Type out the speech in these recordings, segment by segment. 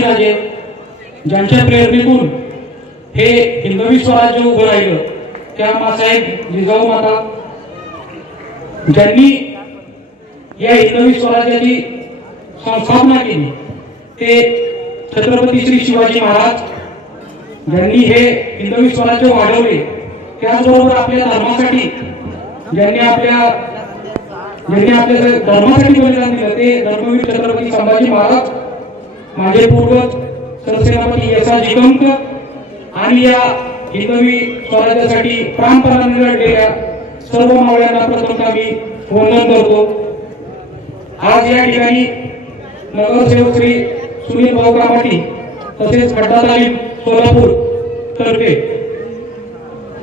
राजे ज्यांच्या प्रेरणेतून हे हिंदवी स्वराज्य उभं राहिलं त्या मासाहेब जिजाऊ माता ज्यांनी या हिंदवी स्वराज्याची संस्थापना केली ते छत्रपती श्री शिवाजी महाराज ज्यांनी हे हिंदवी स्वराज्य वाढवले त्याचबरोबर आपल्या धर्मासाठी ज्यांनी आपल्या धर्मासाठी बलिदान दिलं ते धर्मवीर छत्रपती संभाजी महाराज माझे पूर्वज सरसेनापती यशाजी कंक आणि या हिंदवी स्वराज्यासाठी प्राणपणाने लढलेल्या सर्व मावळ्यांना प्रथम मी वंदन करतो। आज या ठिकाणी नगरसेवक श्री सुनील भाऊ कामाटी तसेच खड्डा तालीम सोलापूर तर्फे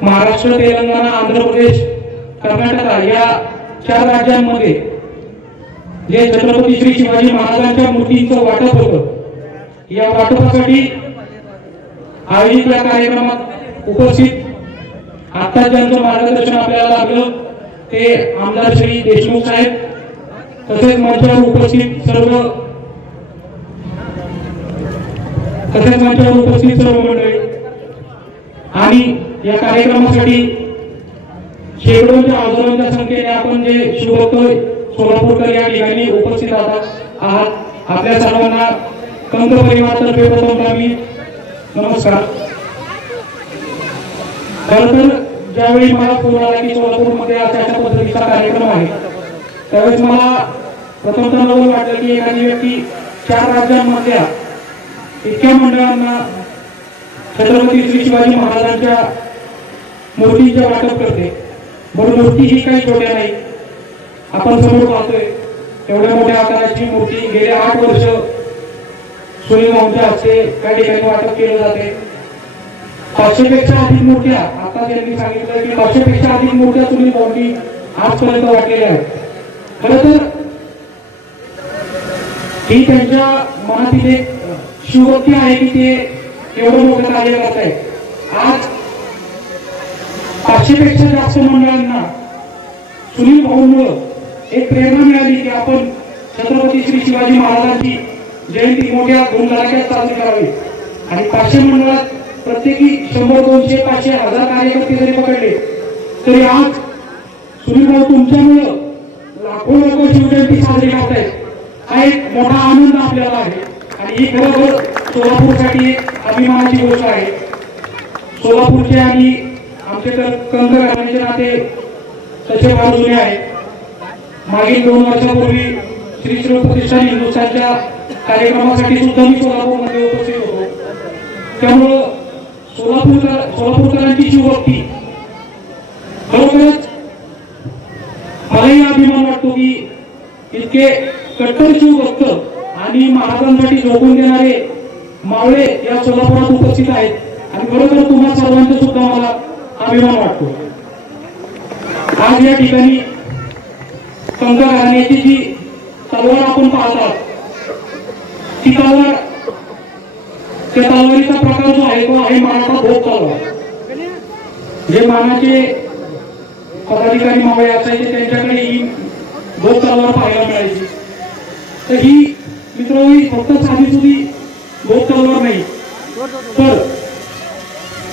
महाराष्ट्र तेलंगणा आंध्र प्रदेश कर्नाटक या 4 राज्यांमध्ये जे छत्रपती श्री शिवाजी महाराजांच्या मूर्तींचं वाटप होतं या वाटपासाठी आयोजित या कार्यक्रमात उपस्थित आता ज्यांचं मार्गदर्शन आपल्याला लाभलं ते आमदार श्री देशमुख साहेब तसेच मंचावर उपस्थित सर्व मंडळी आणि या कार्यक्रमासाठी शेकडोंच्या हजारोंच्या संख्येने आपण जे शिवभक्त सोलापूरकर या ठिकाणी उपस्थित आहात आपल्या सर्वांना कंक परिवारातर्फे प्रथम मी नमस्कार। खरं तर ज्यावेळी मला फोन आला की सोलापूरमध्ये अशा पद्धतीचा कार्यक्रम आहे त्यावेळेस मला प्रथमतः नवल वाटलं की एखादी व्यक्ती 4 राज्यांमधल्या इतक्या मंडळांना छत्रपती श्री शिवाजी महाराजांच्या मूर्तीचे वाटप करते। बरं मूर्ती ही काही छोट्या नाही आपण समोर पाहतोय एवढ्या मोठ्या आकाराची मूर्ती गेले 8 वर्ष सुनील भाऊंच्या हस्ते काही ठिकाणी वाटप केलं जाते। 500 पेक्षा अधिक मूर्त्या आता त्यांनी सांगितलं की 500 पेक्षा अधिक मूर्त्या सुनील भाऊंनी आजपर्यंत वाटलेल्या आहेत। खरं तर ही त्यांच्या मनातील एक शिवभक्ती आहे की ते एवढं मोठं कार्य करत आहे। आज 500 पेक्षा जास्त मंडळांना सुनील भाऊंमुळे एक प्रेरणा मिळाली की आपण छत्रपती श्री शिवाजी महाराजांची जयंती मोठ्या धुमधडाक्यात साजरी करावी आणि 500 मंडळात प्रत्येकी 100, 200, 500, 1000 कार्यकर्ते जरी पकडले तरी आज सुनील भाऊ तुमच्यामुळे लाखो लोक शिवजयंती साजरी करतायत हा एक मोठा आनंद आपल्याला आहे आणि ही खरोखर सोलापूरसाठी एक अभिमानाची गोष्ट आहे। सोलापूरचे आणि आमचे कंक घराण्याचे नाते तसे फार जुने आहेत। मागील 2 वर्षापूर्वी श्री श्री प्रतिष्ठान हिंदुस्थानच्या कार्यक्रमासाठी सुद्धा मी सोलापूरमध्ये उपस्थित होतो। त्यामुळं सोलापूरकरांची शिवभक्ती खरोखरच मलाही अभिमान वाटतो की इतके कट्टर शिवभक्त आणि महाराजांसाठी झोकून देणारे मावळे या सोलापुरात उपस्थित आहेत आणि खरोखर तुम्हा सर्वांचा सुद्धा मला अभिमान वाटतो। आज या ठिकाणी कंक घराण्याची जी तलवार आपण पाहतात ती तलवार त्या तलवारीचा प्रकार जो आहे तो आहे मराठा भोग तलवार। जे मानाचे पदाधिकारी मावळे असायचे त्यांच्याकडे ही भोग तलवार पाहायला मिळायची। तर ही मित्रांनो फक्त साधीसुधी भोग तलवार नाही तर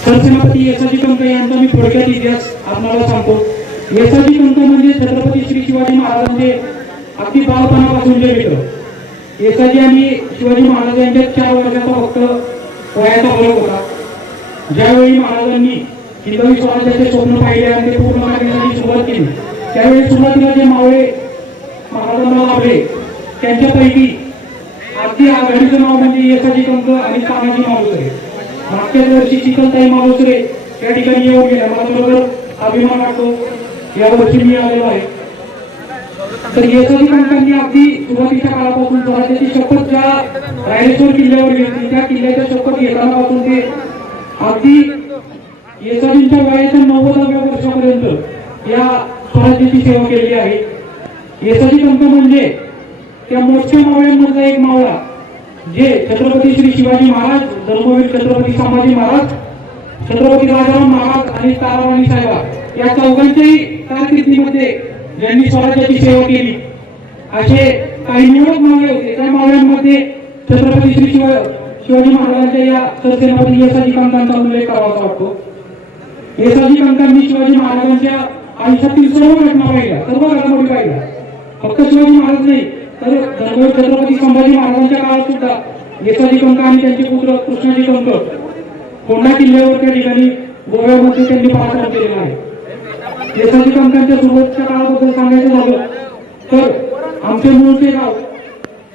सरसेनापती यशाजी कंक यांचा मी थोडक्यात इतिहास आपल्याला सांगतो। यशाजी कंक म्हणजे छत्रपती श्री शिवाजी महाराजांचे अगदी बालपणापासून जे मित्र। यशाजी आणि शिवाजी महाराज यांच्यात 4 वर्षाचा फक्त वयाचा फरक होता। ज्यावेळी महाराजांनी हिंदवी स्वराज्याचे स्वप्न पाहिले आणि ते पूर्ण करण्यासाठी सुरुवात केली त्यावेळी सुरुवातीला जे मावळे महाराजांना लाभले त्यांच्यापैकी अगदी आघाडीचं नाव म्हणजे यशाजी कंक आणि तानाजी मालुसरे। मागच्याच वर्षी चिकलताई मालुसरे या ठिकाणी येऊन गेल्या मला बरोबर अभिमान वाटतो यावर्षी मी आलेलो आहे। तर यशाजी कंकांनी अगदी सुरुवातीच्या काळापासून स्वराज्याची शपथ ज्या रायरेश्वर किल्ल्यावर घेतली त्या किल्ल्याच्या शपथ घेतानापासून ते अगदी यशाजींच्या वयाच्या 90व्या वर्षापर्यंत या स्वराज्याची सेवा केली आहे। यशाजी कंक म्हणजे त्या मोठ्या मावळ्यांमधला एक मावळा जे छत्रपती श्री शिवाजी महाराज धर्मवीर छत्रपती संभाजी महाराज छत्रपती राजाराम महाराज आणि ताराराणी साहेबा या चौघांच्याही कारकिर्दीमध्ये ज्यांनी स्वराज्याची सेवा केली असे काही निवडक मावळे होते। त्या मावळ्यांमध्ये छत्रपती श्री शिवाजी महाराजांच्या या सरसेनापती येसाजी कंकांचा उल्लेख करावासा वाटतो. येसाजी कंकांनी शिवाजी महाराजांच्या आयुष्यातील सर्व घटना पाहिल्या, सर्व घडामोडी पाहिल्या. फक्त शिवाजी महाराज नाही तर छत्रपती संभाजी महाराजांच्या काळात सुद्धा येसाजी कंक आणि त्यांचे पुत्र कृष्णाजी कंक कोंढा किल्ल्यावर त्या ठिकाणी गोव्यामध्ये त्यांनी पराक्रम केलेला आहे. येसाजी कंकांच्या सुरुवातीच्या काळाबद्दल सांगायचं झालं तर आमचे मूळचे गाव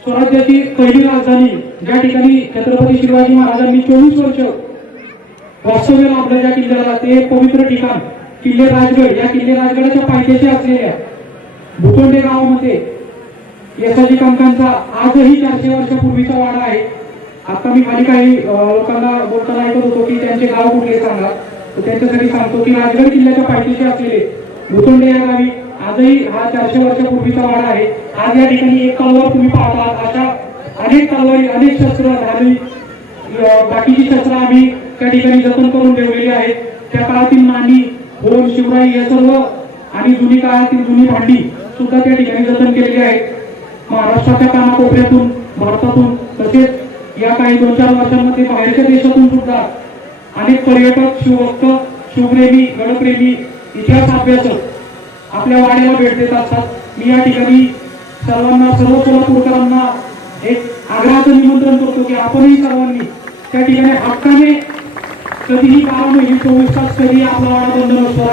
स्वराज्याची पहिली राजधानी ज्या ठिकाणी छत्रपती शिवाजी महाराजांनी 24 वर्ष वास्तव्य लाभलं ज्या किल्ल्याला, ते पवित्र ठिकाण किल्ले राजगड, या किल्ले राजगडाच्या पायथ्याशी असलेल्या भुतोंडे गावामध्ये येसाजी कंकांचा आजही 400 वर्षापूर्वीचा वाडा आहे. आता मी खाली काही लोकांना बोलताना ऐकत होतो की त्यांचे गाव कुठले सांगा, तर त्यांच्यासाठी सांगतो की राजगड किल्ल्याच्या पायथ्याशी असलेले भुतोंडे या गावी आजही हा 400 वर्षापूर्वीचा वाडा आहे. आज या ठिकाणी एक तलवार तुम्ही पाहता, अशा अनेक तलवारी, अनेक शस्त्र आणि बाकीची शस्त्र आम्ही त्या ठिकाणी जतन करून ठेवलेली आहेत. त्या काळातील नाणी, होल, शिवराई या सर्व आणि जुनी काळातील जुनी भांडी सुद्धा त्या ठिकाणी जतन केलेली आहेत. महाराष्ट्राच्या कानाकोपऱ्यातून, भारतातून तसेच या काही 2-4 वर्षांमध्ये बाहेरच्या देशातून सुद्धा अनेक पर्यटक, शिवभक्त, शिवप्रेमी, गडप्रेमी, इतिहास अभ्यासक आपल्या वाड्याला भेट देत असतात. मी या ठिकाणी सर्वांना, सर्व सोलापूरकरांना एक आग्रहाचं निमंत्रण करतो की आपणही सर्वांनी त्या ठिकाणी हक्काने कधीही 12 महिने 24 तास कधी आपला वाडा बंद नसतो.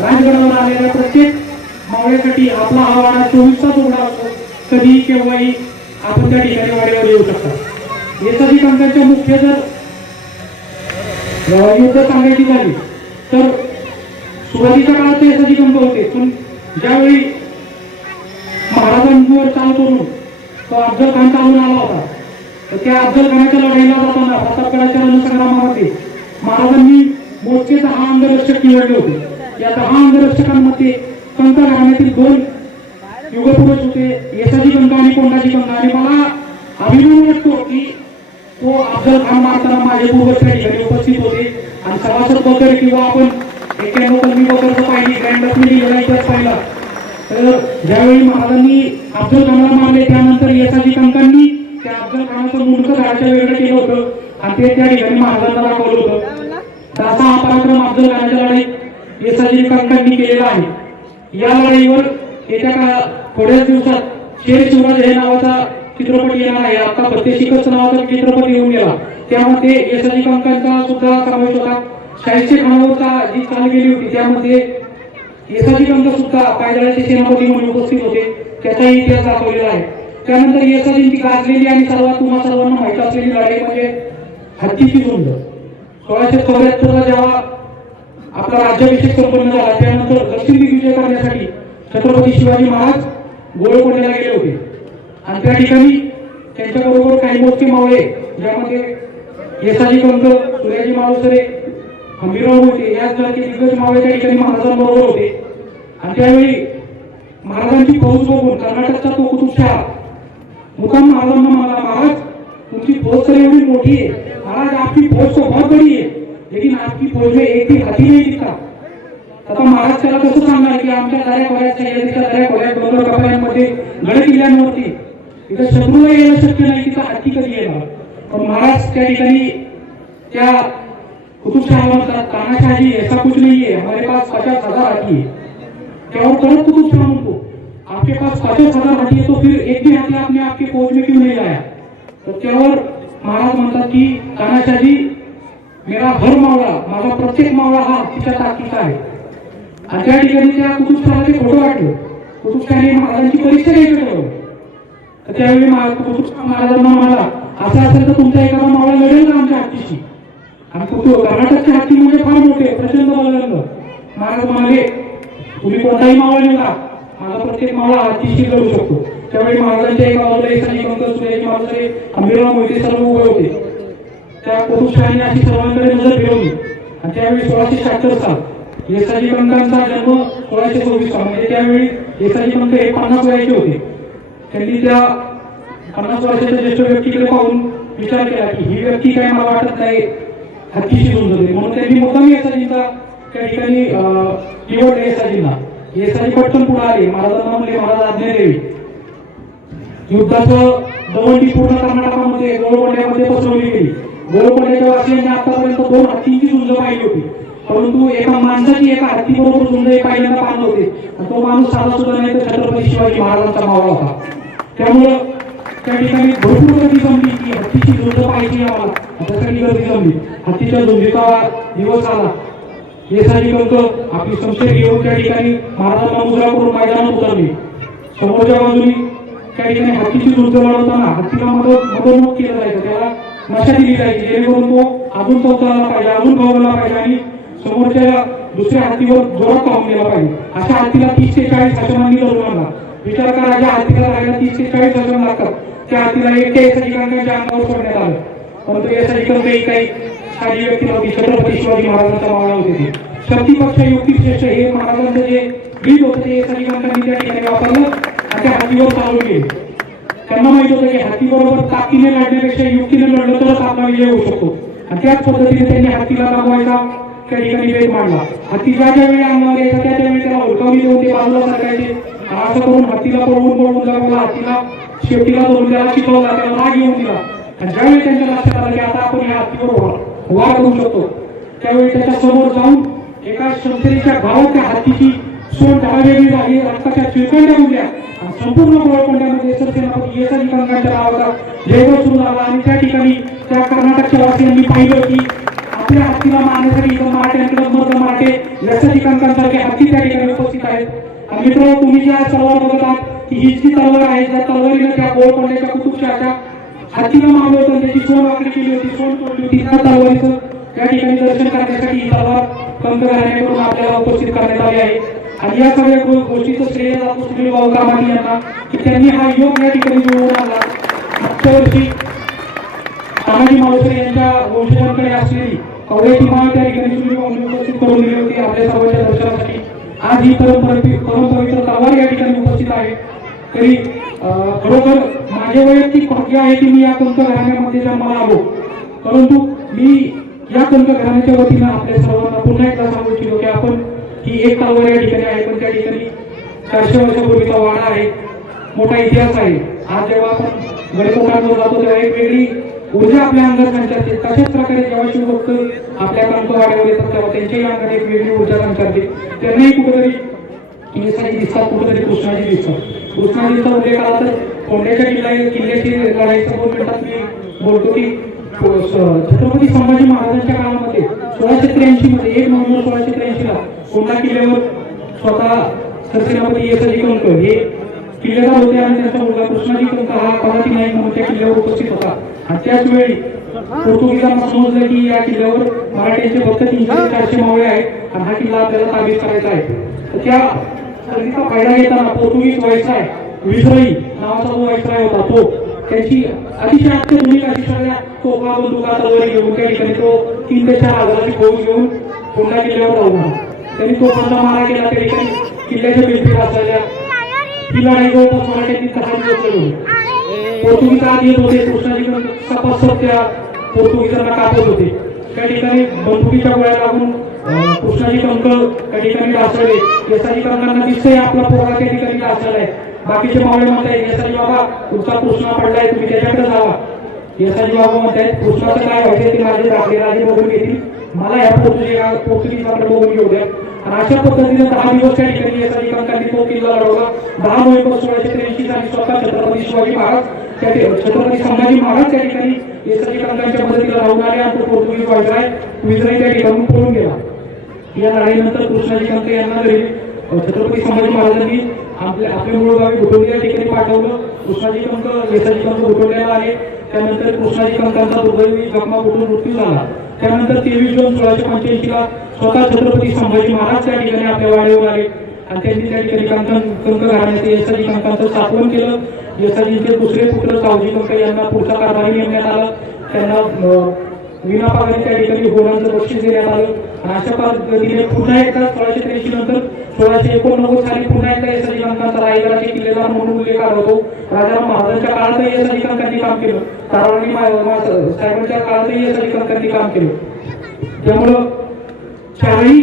राजगडावर आलेल्या प्रत्येक मावळ्यासाठी आपला हा वाडा 24 तास उघडा असतो. कधीही केव्हाही आपण त्या ठिकाणी वाड्यावर येऊ शकता. येसाजी कंकांच्या मुख्य जर युद्ध सांगायची झाली तर सुरुवातीच्या काळात येसाजी कंक होते, पण ज्यावेळी महाराजांवर चाल करून तो अफजल खान चालून आला होता, तर त्या अफजल खानाच्या लढाईला जाताना प्रतापगडाच्या रणसंग्रामामध्ये महाराजांनी मोजके 10 अंगरक्षक निवडले होते. या 10 अंगरक्षकांमध्ये कंक घराण्यातील 2 युगपुरुष होते, येसाजी कंक आणि कोंढाजी कंक. आणि मला अभिमान वाटतो की तो अफजल खान मारताना माझे पूर्वज त्या ठिकाणी उपस्थित होते. आणि सभासद बकर किंवा आपण 91 कलमी बकरचं पाहिली, ग्रँड लक्ष्मी लढाईचाच पाहिला, तर ज्यावेळी महाराजांनी अफजल खानाला मारले त्यानंतर येसाजी कंकांनी त्या अफजल खानाचं मुंडकं घराच्या वेगळं केलं होतं आणि ते त्या ठिकाणी महाराजांना दाखवलं होतं. तर असा हा पराक्रम अफजल खानाच्या लढाईत येसाजी कंकांनी केलेला आहे. या लढाईवर येत्या थोड्याच दिवसात शेर शिवराज हे नावाचा चित्रपट येणार आहे. आता फत्तेशिकच नावाचा चित्रपट येऊन गेला, त्यामध्ये येसाजी कंकांचा सुद्धा समावेश होता. शाहिस्ते खानावरचा जी चाल गेली होती त्यामध्ये येसाजी कंक सुद्धा पायदळाचे सेनापती म्हणून उपस्थित होते, त्याचाही इतिहास दाखवलेला आहे. त्यानंतर येसाजींची गाजलेली आणि सर्वात तुम्हा सर्वांना माहिती असलेली लढाई म्हणजे हत्तीची झुंज. 1674 जेव्हा आपला राज्याभिषेक संपन्न झाला त्यानंतर दक्षिण दिग्विजय करण्यासाठी छत्रपती शिवाजी महाराज गोळकोंड्याला गेले होते आणि त्या ठिकाणी त्यांच्याबरोबर काही मोजके मावळे ज्यामध्ये येसाजी कंक, सूर्याजी माळुसरे, हंबीरराव होते, याचसारखे दिग्गज मावळे त्या ठिकाणी महाराजांबरोबर होते. आणि त्यावेळी महाराजांची फौज बघून कर्नाटकचा तो कुतुबशाह मुकाम महाराजांना म्हणाला, महाराज तुमची फौज तर एवढी मोठी है, महाराज आपकी फौज तो बहुत बड़ी है, लेकिन आपकी फौज में एक भी हाथी नहीं दिखता. आता महाराज त्याला कसं सांगणार की आमच्या दऱ्याखोऱ्यात, सह्याद्रीच्या दऱ्याखोऱ्यात, डोंगर कपाऱ्यांमध्ये, गड किल्ल्यांवरती इथं शत्रूला यायला शक्य नाही, तिथं हाती कधी येणार. पण महाराज त्या ठिकाणी त्या कुतुबशाहाला म्हणतात, तानाशाही ऐसा कुछ नहीं है, हमारे पास 50,000 हाथी है. त्यावर परत कुतुबशाह म्हणतो, आपके पास 50,000 हाथी है तो फिर एक भी हाथी आपने आपकी फौज में क्यों नहीं लाया. तर त्यावर महाराज म्हणतात की तानाशाही मेरा हर मावळा, माझा प्रत्येक मावळा हा हत्तीच्या ताकदीचा आहे. आणि त्या ठिकाणी त्या कुतुबशाहाला ते खोटं वाटलं. कुतुबशाही महाराजांची परीक्षा घ्यायचं ठरवलं. तर त्यावेळी कुतुबशाह महाराजांना म्हणाला, असं असेल तर तुमचा एखादा मावळा लढेल का आमच्या हत्तीशी. आणि कर्नाटकचे हत्ती म्हणजे फार मोठे, प्रचंड बलवंत. महाराज म्हणाले, तुम्ही कोणताही मावळा निवडा, माझा प्रत्येक मावळा हत्तीशी लढू शकतो. त्यावेळी महाराजांच्या एका बाजूला येसाजी कंक, सूर्याजी माळुसरे, हंबीरराव मोहिते सर्व उभे होते. त्या कुतुबशाहीने अशी सर्वांकडे नजर फिरवली. आणि त्यावेळी 1676 साल येसाजी कंकांचा जन्म 1626 म्हणजे त्यावेळी येसाजी कंक हे 50 वयाचे होते. त्यांनी त्या 50 वर्षाच्या ज्येष्ठ व्यक्तीकडे पाहून विचार केला की ही व्यक्ती काय मला वाटत नाही हत्तीशी झुंज देते, म्हणून त्यांनी मुद्दाम येसाजींचा त्या ठिकाणी निवडले. येसाजींना येसाजी पटकन पुढे आले, महाराजांना म्हणले, महाराज आज्ञा द्यावी. युद्धाचं दवंडी पूर्ण कर्नाटकामध्ये गोळकोंड्यामध्ये पसरवली गेली. गोळकोंड्याच्या वासियांनी आतापर्यंत 2 हत्तींची झुंज पाहिली होती, परंतु एका माणसाची एका हत्तीबरोबर झुंज हे पहिल्यांदा पाहिलं होते. आणि तो माणूस साधा सुद्धा नाही तर छत्रपती शिवाजी महाराजांचा मावळा होता. त्यामुळं त्या ठिकाणी भरपूर गर्दी जमली की हत्तीची झुंज पाहिजे आम्हाला, त्यासाठी गर्दी जमली. हत्तीच्या झुंजीचा दिवस आला. येसाजी कंक आपली शमशेर घेऊन त्या ठिकाणी महाराजांना मुजरा करून मैदानात उतरली. समोरच्या बाजूनी त्या ठिकाणी हत्तीची झुंज लढवताना हत्तीला मदत केलं जायचं, त्याला नशा दिली जायची जेणेकरून तो अजून चौथाला पाहिजे, अजून गवला पाहिजे आणि समोरच्या दुसऱ्या हत्तीवर जोरात पाहून गेला पाहिजे. अशा हत्तीला 30 ते 40 हसनांनी लढून आणला. विचार करा, ज्या हत्तीला राहायला 30 ते 40 हसन लागतात त्या हत्तीला एका येसाजीकांच्या अंगावर सोडण्यात आलं. परंतु येसाजीकन काही साधी व्यक्ती नव्हती, छत्रपती शिवाजी महाराजांचा मावळा होते. ते शक्तीपेक्षा युक्तीश्रेष्ठ हे महाराजांचं जे गीत होतं ते येसाजीकांनी त्या ठिकाणी वापरलं आणि त्या हत्तीवर चालून गेले. त्यांना माहित होतं की हत्तीबरोबर ताकदीने लढण्यापेक्षा युक्तीने लढलं तरच आपला विजय होऊ शकतो. आणि त्याच पद्धतीने त्यांनी हत्तीला दाखवायचा त्या ठिकाणी वेग मांडला. हत्ती ज्या वेळी अंगावर यायचा त्या वेळी त्याला हुलकावणी देऊन ते बाजूला सरकायचे. असं करून हत्तीला पळवून दाखवला. हत्तीला शेपटीला धरून त्याला शिकवला, त्याला राग येऊन दिला. आणि ज्यावेळी त्यांच्या लक्षात आलं की आता आपण या हत्तीवर वार करू शकतो, त्यावेळी त्याच्या समोर जाऊन एका शमशेरीच्या भावात त्या हत्तीची सोड वेगळी झाली, रक्ताच्या चिळकंड्या उडल्या. संपूर्ण गोळकोंड्यामध्ये सेनापती येसाजीकांच्या नावाचा जयघोष सुरू झाला. आणि त्या ठिकाणी त्या कर्नाटकच्या वासियांनी पाहिलं की आपल्या हत्तीला मारण्यासाठी इथं मराठे येसाजीकांसारखे हत्ती त्या ठिकाणी उपस्थित आहेत. मित्र, तुम्ही ज्या तलवार बघत आहात की ही जी तलवार आहे, त्या तलवारीनं त्या गोळकोंड्याच्या कुतुबशाच्या हत्तीला मारलं होतं, त्याची सोन वाकडी केली होती, सोन तोडली होती. त्या तलवारीचं त्या ठिकाणी दर्शन करण्यासाठी ही तलवार कंक घराण्याकडून आपल्याला उपस्थित करण्यात आली आहे. आणि या सगळ्या गोष्टीचं श्रेय जातो सुनील भाऊ कामानी यांना की त्यांनी हा योग या ठिकाणी जुळवून आणला. मागच्या वर्षी तानाजी मालुसरे यांच्या वंशजांकडे असलेली कवड्याची माळ त्या ठिकाणी सुनील भाऊंनी उपस्थित करून दिली होती आपल्या सर्वांच्या दर्शनासाठी. आज ही परमपवित्र तलवार या ठिकाणी उपस्थित आहे. तरी खरोखर माझे वैयक्तिक भाग्य आहे की मी या कंक घराण्यामध्ये जन्माला आलो, परंतु मी या कंक घराण्याच्या वतीनं आपल्या सर्वांना पुन्हा एकदा सांगू इच्छितो की आपण ही एक तलवार या ठिकाणी आहे, पण त्या ठिकाणी 400 वर्षापूर्वीचा वाडा आहे, मोठा इतिहास आहे. आज जेव्हा आपण गडकोटांवर जातो तेव्हा एक वेगळी ऊर्जा आपल्या अंगात संचारते. तशाच प्रकारे जेव्हा शिवभक्त आपल्या कंकवाड्यावर येतात तेव्हा त्यांच्याही अंगात एक वेगळी ऊर्जा संचारते. त्यांनाही कुठेतरी येसाजी दिसतात, कुठेतरी कृष्णाजी दिसतात. कृष्णाजीचा उल्लेख आला तर कोंड्याच्या किल्ल्याची लढाईचा 2 मिनिटात मी बोलतो की छत्रपती संभाजी महाराजांच्या काळामध्ये 1683 मध्ये 1 नोव्हेंबर 1683 ला कोंढा किल्ल्यावर स्वतः सरसेनापती येसाजी कंक हे किल्लेदार होते आणि त्यांचा मुलगा कृष्णाजी कंक हा पदाती नाईक म्हणून त्या किल्ल्यावर उपस्थित होता. आणि त्याच वेळी पोर्तुगीजांना समजलं की या किल्ल्यावर मराठ्यांचे फक्त 300-400 मावळे आहेत आणि हा किल्ला आपल्याला ताब्यात करायचा आहे. तर त्या संधीचा फायदा घेताना पोर्तुगीज व्हायसराय विसराई नावाचा जो व्हायसराय होता तो त्यांची अतिशय अत्याधुनिक अशी सगळ्या तोफा बंदुका तलवारी घेऊन त्या ठिकाणी तो 3 ते 4 हजाराची फौज घेऊन कोंढा किल्ल्यावर जाऊन त्यांनी तोफांचा मारा केला. त्या ठिकाणी किल्ल्याच्या भिंती वाचवल्या. ही लढाई जवळपास मराठ्यांनी 10 दिवस लढवली. पोर्तुगीज आत येत होते, कृष्णाजी सपासप त्या पोर्तुगीजांना कापत होते. त्या ठिकाणी बंदुकीच्या गोळ्या लागून कृष्णाजी कंक त्या ठिकाणी ढासळले. येसाजी कंकांना दिसतंय आपला पोरगा त्या ठिकाणी ढासळला आहे. बाकीचे मावळे म्हणतायत येसाजी बाबा तुमचा कृष्णा पडलाय, तुम्ही त्याच्याकडे जावा. येसाजी बाबा म्हणतायत कृष्णाचं काय व्हायचंय ते माझे राजे बघून घेतील, मला या पोर्तुगीजांकडे बघून घेऊ द्या. आणि अशा पद्धतीने 10 दिवस त्या ठिकाणी येसाजी कंकांनी तो किल्ला लढवला. 10 नोव्हेंबर 1683 साली स्वतः छत्रपती शिवाजी महाराज छत्रपती संभाजी महाराज त्या ठिकाणी येसाजी कंकांच्या मदतीला राहून आले आणि तो पोर्तुगीज व्हायसराय विसराई त्या ठिकाणी पळून गेला. या लढाईनंतर कृष्णाजी कंक यांना छत्रपती संभाजी महाराजांनी आपल्या मूळ गावी घोटवली या ठिकाणी पाठवलं. कृष्णाजी कंक येसाजी कंक घोटवल्याला आले. त्यानंतर कृष्णाजी कंकांचा दुर्दैवी जखमा घोटून मृत्यू झाला. त्यानंतर 23 जून 1685 ला स्वतः छत्रपती संभाजी महाराज त्या ठिकाणी आपल्या वाड्यावर आले आणि त्यांनी त्या ठिकाणी कंक घराण्याचे येसाजी कंकांचं स्थापन केलं. येसाजींचे दुसरे पुत्र सावजी कंक यांना पुढचा कारभारी नेमण्यात आला. त्यांना विनापागाने त्या ठिकाणी घोडांचं बक्षीस देण्यात आलं. आणि अशा पद्धतीने पुन्हा एकदा 1683 नंतर 1689 साली पुन्हा एकदा येसाजी कंकांचा रायगडाचे किल्लेदार म्हणून उल्लेख आढळतो. राजाराम महाराजांच्या काळातही येसाजी कंकांनी काम केलं, तारावाणी साहेबांच्या काळातही येसाजी कंकांनी काम केलं. त्यामुळं चारही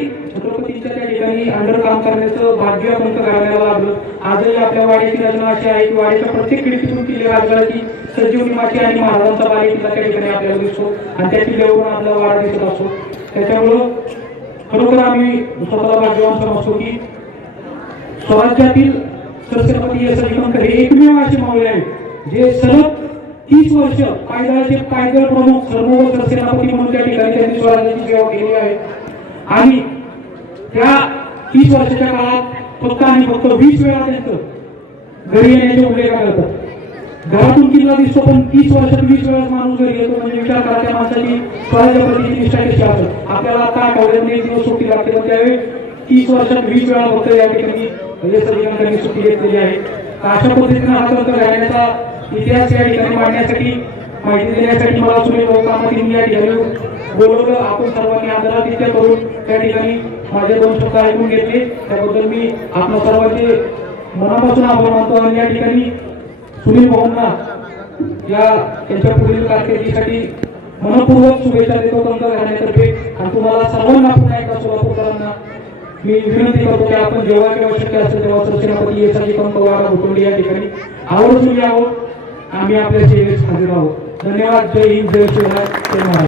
छत्रपतींच्या त्या ठिकाणी अंडर काम करण्याचं भाग्य पंत घराण्याला लाभलं. आजही आपल्या वाड्याची रचना अशी आहे की वाड्याच्या प्रत्येक खिडकीतून किल्ले राजगडाची सजीवनी माती आणि महाराजांचा बाले किल्ला त्या ठिकाणी आपल्याला दिसतो आणि त्या किल्ल्यावरून आपला वाडा दिसत असतो. त्याच्यामुळं खरोखर आम्ही स्वतःला भाग्यवान समजतो की स्वराज्यातील सरसेनापती यशवंत कंकर हे एकमेव असे मावळे आहेत जे सलग 30 वर्ष पायदळाचे पायदळ प्रमुख सर्व सरसेनापती म्हणून त्या ठिकाणी त्यांनी स्वराज्याची सेवा केली आहे. आणि त्या 30 वर्षाच्या काळात फक्त आणि फक्त 20 वेळा त्यांचं घरी येण्याचे उल्लेख करतात. घरातून किल्ला दिसतो पण 30 वर्षात 20 वेळा माणूस घरी येतो म्हणजे विचार करा त्या माणसाची स्वराज्याप्रती निष्ठा कशी असेल. आपल्याला आता आठवड्यामध्ये एक दिवस सुट्टी लागते पण त्यावेळी 30 वर्षात 20 वेळा फक्त या ठिकाणी यशवंतांनी सुट्टी घेतलेली आहे. अशा पद्धतीने हा ग्रंथ घडण्याचा इतिहास या ठिकाणी मांडण्यासाठी माहिती देण्यासाठी मला सुनील भाऊ कामतींनी या ठिकाणी बोलवलं. आपण सर्वांनी आदरातिथ्य करून त्या ठिकाणी माझे 2 शब्द ऐकून घेतले त्याबद्दल मी आपल्या सर्वांचे मनापासून आभार मानतो. आणि या ठिकाणी सुनील भाऊंना या त्यांच्या पुढील कारकिर्दीसाठी मनपूर्वक शुभेच्छा देतो कंक घराण्यातर्फे. आणि तुम्हाला सर्वांना पुन्हा एकदा सोलापूरकरांना मी विनंती करतो की आपण जेव्हा केव्हा शक्य असेल तेव्हा सरसेनापती यशवंत कंक वाडा भोटवली या ठिकाणी आवर्जून यावं. आम्ही आपल्या सेवेस हजर आहोत. धन्यवाद. जय हिंद, जय शिवराय, जय महाराज.